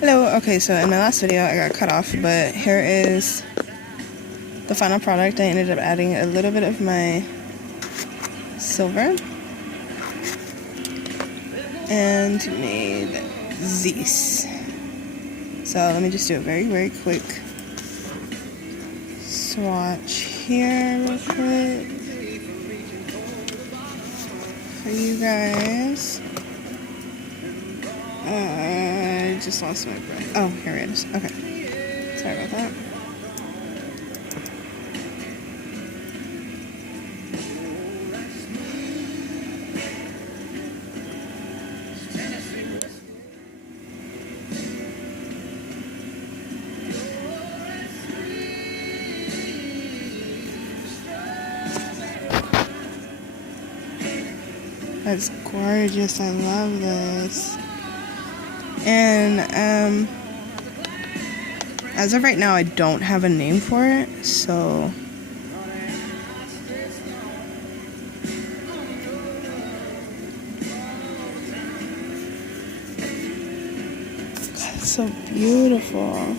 Hello, okay, so in my last video I got cut off, but here is the final product. I ended up adding a little bit of my silver and made these. So let me just do a very quick swatch here real quick for you guys. I just lost my breath. Oh, here it is. Okay. Sorry about that. That's gorgeous. I love this. And as of right now, I don't have a name for it, so that's so beautiful.